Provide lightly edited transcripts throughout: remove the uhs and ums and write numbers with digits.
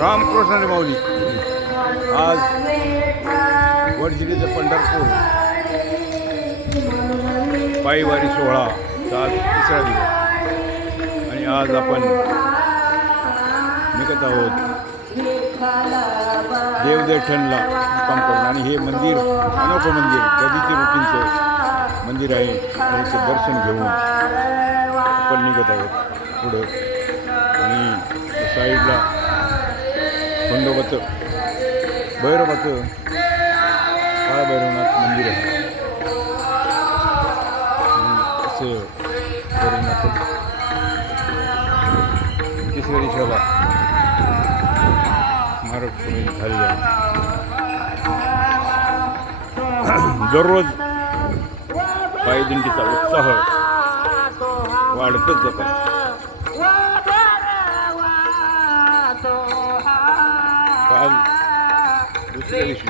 रामकृष्ण माऊली आज वडजिल्ह्याचं पंढरपूर पायवारी सोहळा आज तिसरा दिवस आणि आज आपण निघत आहोत देवदैठणला मुक्काम करून. आणि हे मंदिर अनोखं मंदिर गदीची रुटींचं मंदिर आहे. त्याचं दर्शन घेऊन आपण निघत आहोत पुढं. आणि साईडला खंडोबाचं भैरवाचं काळभैरवनाथ मंदिर आहे. असं करून आपण तिसऱ्या दिवसाला स्मारक झालेले आहे. दररोज पायदिंडीचा उत्साह वाढतच जात आहे. काल दुसऱ्या दिवशी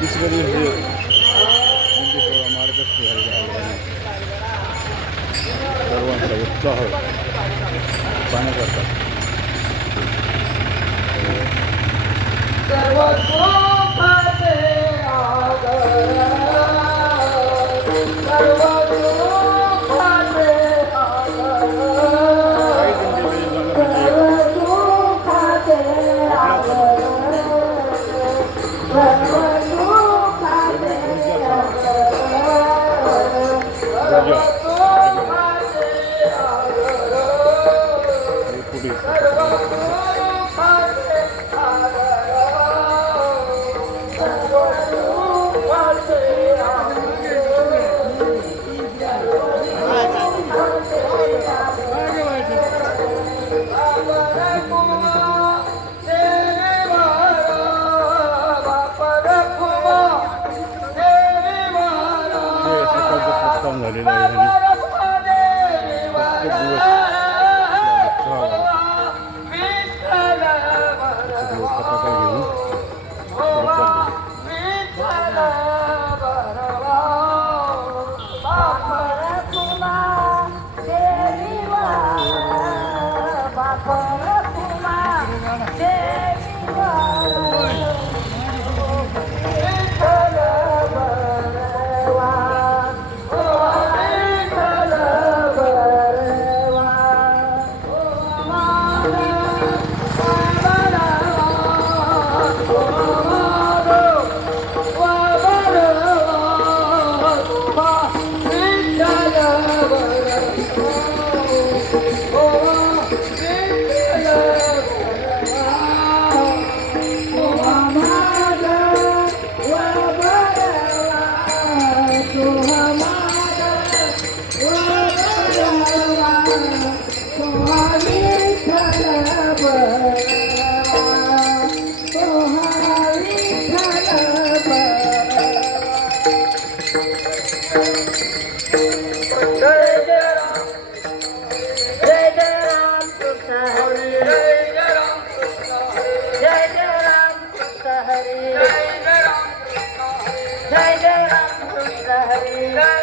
तिसऱ्या दिवशी मार्गस्थ झालेला आहे. सर्वांचा उत्साह पाहण्याकरता झालेला आहे. Jai Jai Ram Krishna Hare